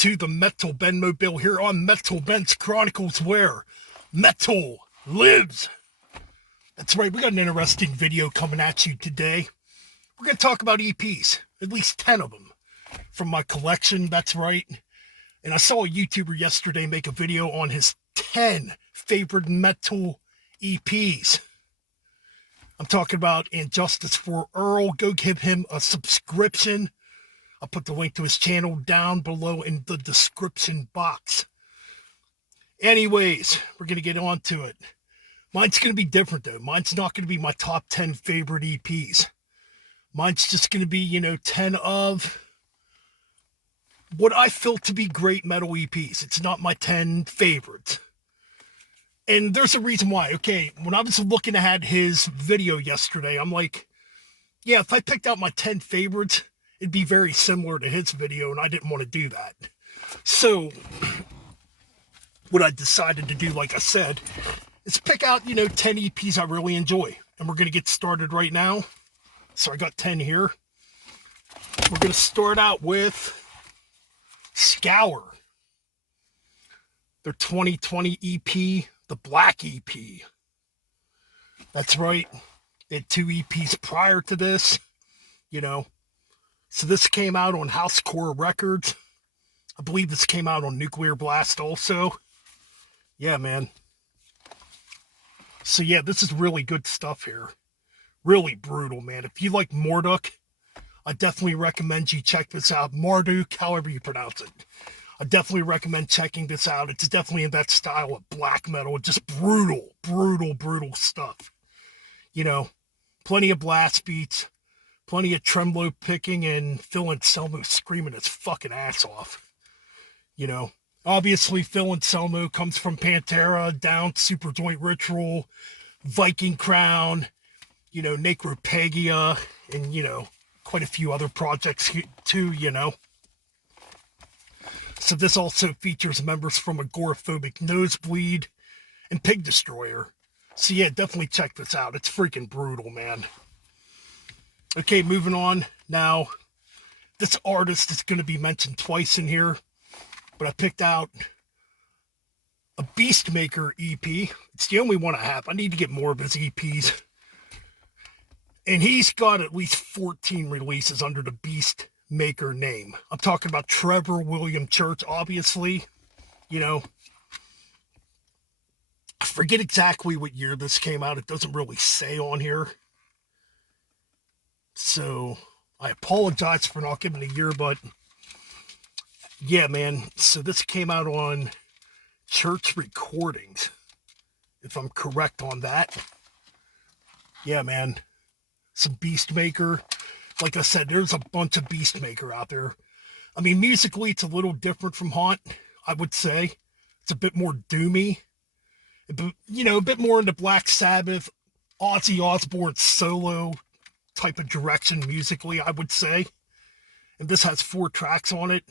to the Metalben mobile here on Metalben's Chronicles, where metal lives. That's right, we got an interesting video coming at you today. We're going to talk about EPs, at least 10 of them, from my collection, that's right. And I saw a YouTuber yesterday make a video on his 10 favorite metal EPs. I'm talking about Justice For Earl. Go give him a subscription. I'll put the link to his channel down below in the description box. Anyways, we're going to get on to it. Mine's going to be different, though. Mine's not going to be my top 10 favorite EPs. Mine's just going to be, 10 of what I feel to be great metal EPs. It's not my 10 favorites. And there's a reason why. Okay, when I was looking at his video yesterday, I'm like, yeah, if I picked out my 10 favorites, it'd be very similar to his video, and I didn't want to do that. So what I decided to do, like I said, is pick out, 10 EPs I really enjoy. And we're going to get started right now. So I got 10 here. We're going to start out with Scour. Their 2020 EP, the Black EP. That's right. They had 2 EPs prior to this, So this came out on Housecore Records. I believe this came out on Nuclear Blast also. Yeah, man. So yeah, this is really good stuff here. Really brutal, man. If you like Marduk, I definitely recommend you check this out. Marduk, however you pronounce it. I definitely recommend checking this out. It's definitely in that style of black metal. Just brutal, brutal, brutal stuff. Plenty of blast beats. Plenty of tremolo picking and Phil Anselmo screaming his fucking ass off. Obviously Phil Anselmo comes from Pantera, Down, Superjoint Ritual, Viking Crown, Necropagia, and, quite a few other projects too, So this also features members from Agoraphobic Nosebleed and Pig Destroyer. So yeah, definitely check this out. It's freaking brutal, man. Okay, moving on. Now, this artist is going to be mentioned twice in here, but I picked out a Beastmaker EP. It's the only one I have. I need to get more of his EPs. And he's got at least 14 releases under the Beastmaker name. I'm talking about Trevor William Church, obviously. I forget exactly what year this came out. It doesn't really say on here. So I apologize for not giving a year, but yeah, man. So this came out on Church Recordings, if I'm correct on that. Yeah, man. Some Beastmaker. Like I said, there's a bunch of Beastmaker out there. I mean, musically, it's a little different from Haunt, I would say. It's a bit more doomy. A bit more into Black Sabbath, Ozzy Osbourne solo type of direction musically, I would say. And this has 4 tracks on it.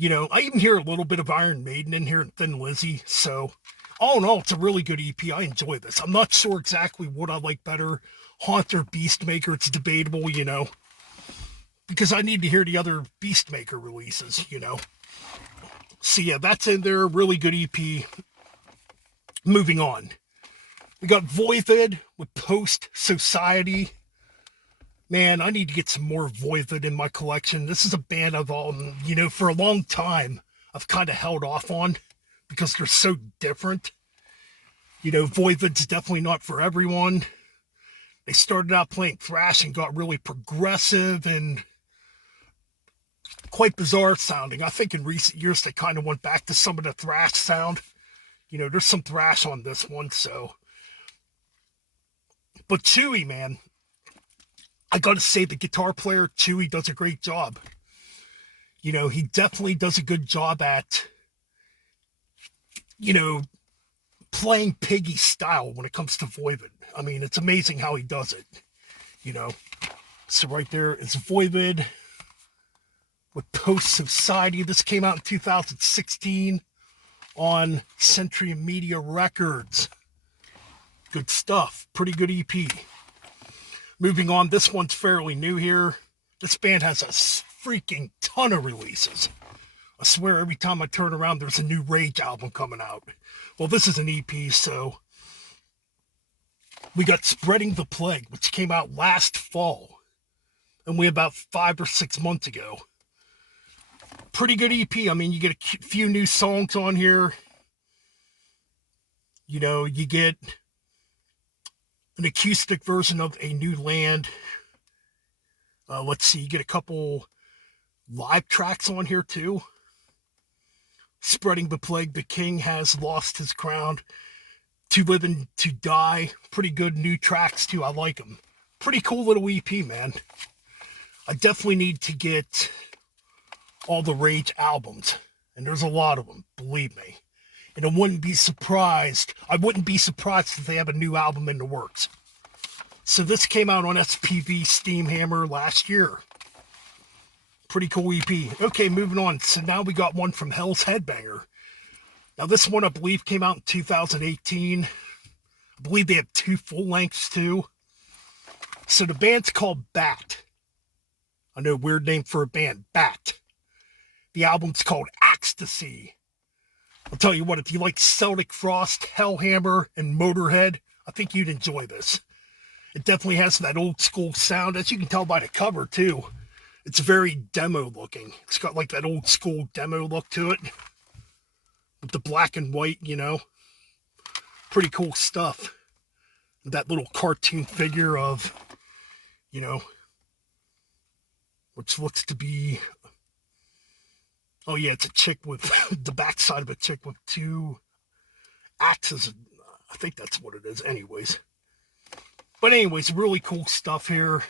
I even hear a little bit of Iron Maiden in here and Thin Lizzy. So, all in all, it's a really good EP. I enjoy this. I'm not sure exactly what I like better, Haunt or Beastmaker. It's debatable, because I need to hear the other Beastmaker releases, So yeah, that's in there. Really good EP. Moving on. We got Voivod with Post Society. Man, I need to get some more Voivod in my collection. This is a band I've, for a long time, I've kind of held off on because they're so different. Voivod's definitely not for everyone. They started out playing thrash and got really progressive and quite bizarre sounding. I think in recent years they kind of went back to some of the thrash sound. There's some thrash on this one, so. But Chewy, man. I gotta say, the guitar player, Chewy, does a great job. He definitely does a good job at, playing Piggy style when it comes to Voivod. I mean, it's amazing how he does it, So right there is Voivod with Post Society. This came out in 2016 on Century Media Records. Good stuff. Pretty good EP. Moving on, this one's fairly new here. This band has a freaking ton of releases. A I swear every time I turn around, there's a new Rage album coming out. Well, this is an EP, so we got Spreading the Plague, which came out last fall, and we about 5 or 6 months ago. Pretty good EP. I mean, you get a few new songs on here. You know, you get an acoustic version of A New Land. Let's see, you get a couple live tracks on here too. Spreading the Plague, the King Has Lost His Crown, To Live and To Die. Pretty good new tracks too. I like them. Pretty cool little EP, man. I definitely need to get all the Rage albums, and there's a lot of them, believe me. And I wouldn't be surprised if they have a new album in the works. So this came out on SPV Steamhammer last year. Pretty cool EP. Okay, moving on. So now we got one from Hell's Headbanger. Now this one, I believe, came out in 2018. I believe they have 2 full lengths too. So the band's called Bat. I know, weird name for a band, Bat. The album's called Ecstasy. I'll tell you what, if you like Celtic Frost, Hellhammer, and Motorhead, I think you'd enjoy this. It definitely has that old school sound, as you can tell by the cover too. It's very demo looking. It's got like that old school demo look to it. With the black and white, you know. Pretty cool stuff. That little cartoon figure of, you know, which looks to be, oh yeah, it's a chick with the backside of a chick with 2 axes. I think that's what it is anyways. But anyways, really cool stuff here.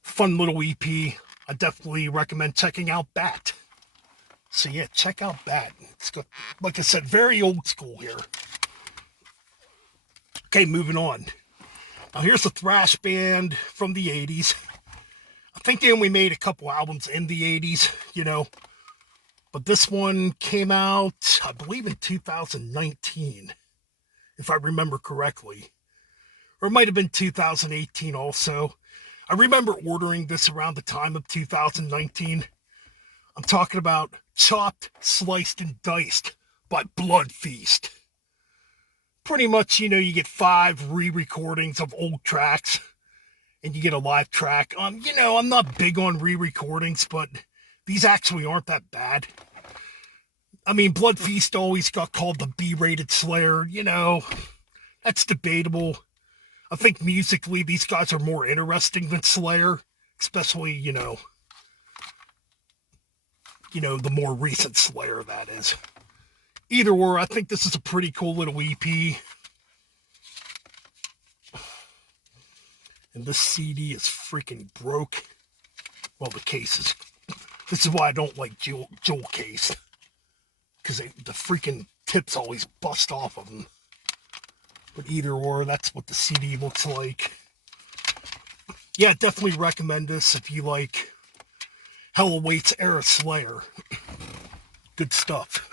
Fun little EP. I definitely recommend checking out Bat. So yeah, check out Bat. It's got, like I said, very old school here. Okay, moving on. Now here's a thrash band from the 80s. I think they only made a couple albums in the 80s, you know. But this one came out, I believe, in 2019, if I remember correctly. Or it might have been 2018 also. I remember ordering this around the time of 2019. I'm talking about Chopped, Sliced, and Diced by Blood Feast. Pretty much, you know, you get 5 re-recordings of old tracks, and you get a live track. You know, I'm not big on re-recordings, but these actually aren't that bad. I mean, Blood Feast always got called the B-rated Slayer, you know, that's debatable. I think musically, these guys are more interesting than Slayer, especially, you know, the more recent Slayer, that is. Either or, I think this is a pretty cool little EP. And this CD is freaking broke. Well, the case is... This is why I don't like Jewel case. Because the freaking tips always bust off of them. But either or, that's what the CD looks like. Yeah, definitely recommend this if you like Hell Awaits era Slayer. Good stuff.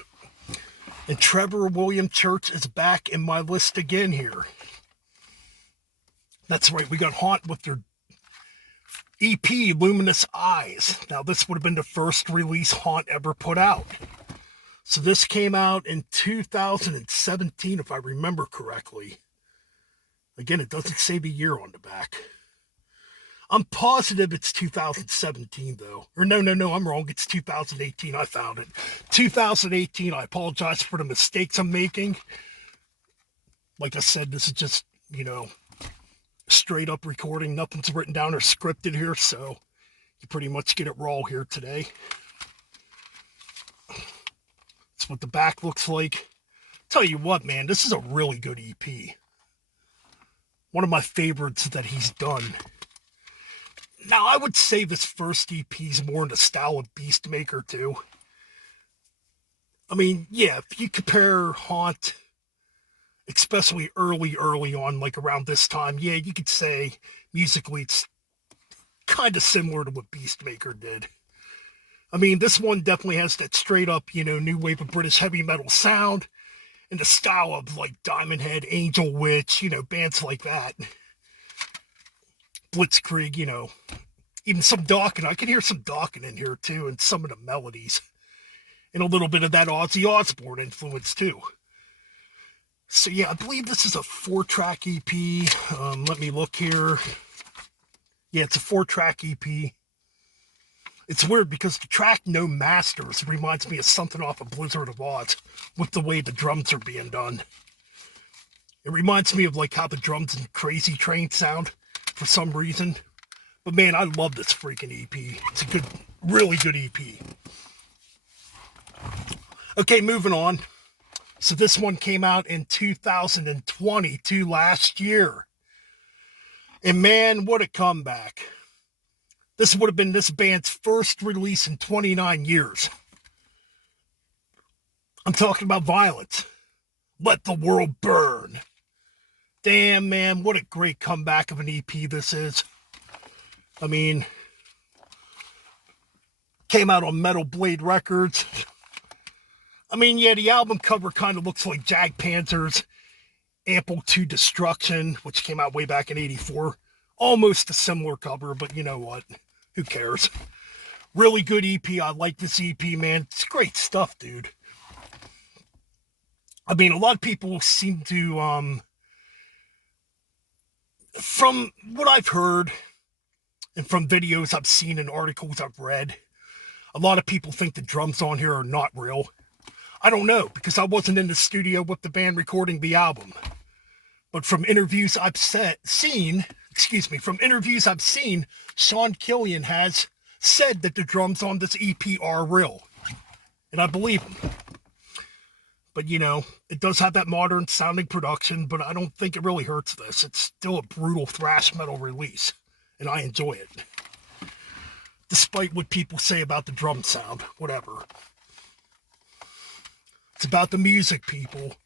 And Trevor William Church is back in my list again here. That's right, we got Haunt with their EP, Luminous Eyes. Now, this would have been the first release Haunt ever put out. So this came out in 2017, if I remember correctly. Again, it doesn't say the year on the back. I'm positive it's 2017, though. Or no, I'm wrong. It's 2018. I found it. 2018. I apologize for the mistakes I'm making. Like I said, this is just, you know, straight up recording. Nothing's written down or scripted here, so you pretty much get it raw here today. That's what the back looks like. Tell you what, man, this is a really good EP. One of my favorites that he's done. Now, I would say this first EP is more in the style of Beastmaker, too. I mean, yeah, if you compare Haunt, especially early on, like around this time, yeah, you could say musically it's kind of similar to what Beastmaker did. I mean, this one definitely has that straight up, you know, new wave of British heavy metal sound in the style of like Diamond Head, Angel Witch, you know, bands like that. Blitzkrieg, you know, even some Dawkins. I can hear some Dawkins in here too, and some of the melodies. and a little bit of that Ozzy Osbourne influence too. So yeah, I believe this is a 4-track EP. Let me look here. Yeah, it's a 4-track EP. It's weird because the track No Masters reminds me of something off of Blizzard of Oz with the way the drums are being done. It reminds me of like how the drums in Crazy Train sound for some reason. But man, I love this freaking EP. It's a good, really good EP. Okay, moving on. So this one came out in 2022, last year. And man, what a comeback. This would have been this band's first release in 29 years. I'm talking about Violence. Let the World Burn. Damn, man, what a great comeback of an EP this is. I mean, came out on Metal Blade Records. I mean, yeah, the album cover kind of looks like Jag Panzer's Ample to Destruction, which came out way back in 84. Almost a similar cover, but you know what? Who cares? Really good EP. I like this EP, man. It's great stuff, dude. I mean, a lot of people seem to, from what I've heard and from videos I've seen and articles I've read, a lot of people think the drums on here are not real. I don't know, because I wasn't in the studio with the band recording the album. But from interviews I've seen, Sean Killian has said that the drums on this EP are real. And I believe him. But, you know, it does have that modern sounding production, but I don't think it really hurts this. It's still a brutal thrash metal release, and I enjoy it. Despite what people say about the drum sound, whatever. It's about the music, people.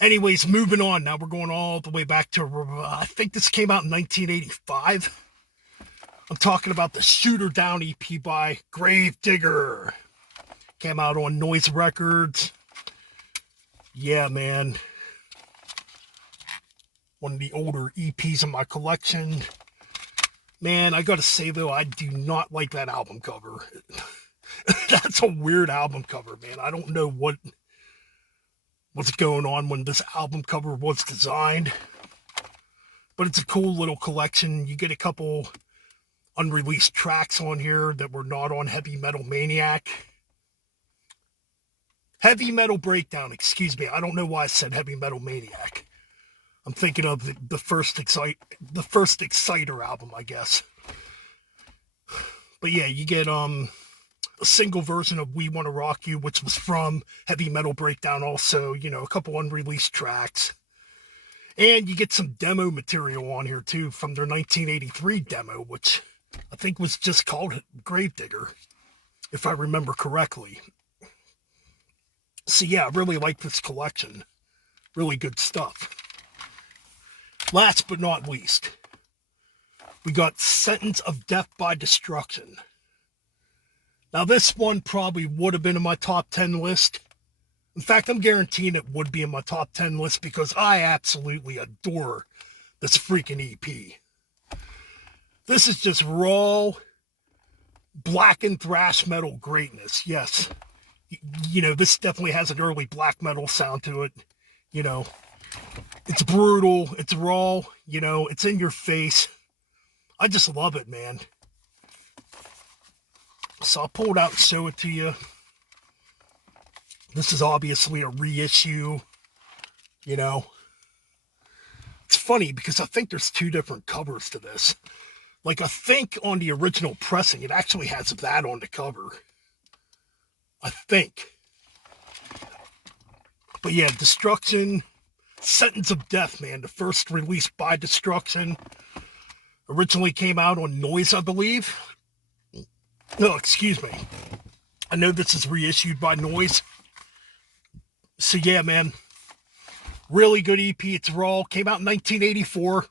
Anyways, moving on. Now we're going all the way back to, I think this came out in 1985. I'm talking about the Shooter Down EP by Gravedigger. Came out on Noise Records. Yeah, man. One of the older EPs in my collection. Man, I gotta say, though, I do not like that album cover. That's a weird album cover, man. I don't know what's going on when this album cover was designed. But it's a cool little collection. You get a couple unreleased tracks on here that were not on Heavy Metal Maniac. Heavy Metal Breakdown, excuse me. I don't know why I said Heavy Metal Maniac. I'm thinking of the first Exciter album, I guess. But yeah, you get a single version of We Want to Rock You, which was from Heavy Metal Breakdown also, you know, a couple unreleased tracks. And you get some demo material on here too from their 1983 demo, which I think was just called Gravedigger, if I remember correctly. So yeah, I really like this collection. Really good stuff. Last but not least, we got Sentence of Death by Destruction. Now this one probably would have been in my top 10 list. In fact, I'm guaranteeing it would be in my top 10 list because I absolutely adore this freaking EP. This is just raw, blackened thrash metal greatness. Yes. You know, this definitely has an early black metal sound to it. You know, it's brutal. It's raw. You know, it's in your face. I just love it, man. So I'll pull it out and show it to you. This is obviously a reissue, you know. It's funny because I think there's two different covers to this. Like, I think on the original pressing, it actually has that on the cover. I think. But yeah, Destruction, Sentence of Death, man. The first release by Destruction. Originally came out on Noise, I believe. No, excuse me. I know this is reissued by Noise. So yeah, man. Really good EP. It's raw. Came out in 1984.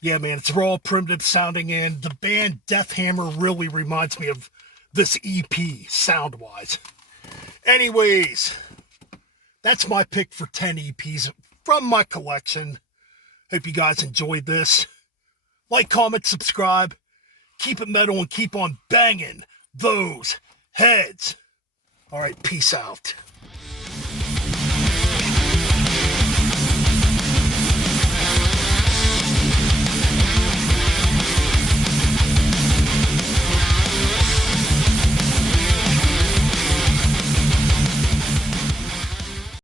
Yeah, man. It's raw, primitive sounding, and the band Death Hammer really reminds me of this EP, sound-wise. Anyways, that's my pick for 10 EPs from my collection. Hope you guys enjoyed this. Like, comment, subscribe. Keep it metal and keep on banging those heads. All right, peace out.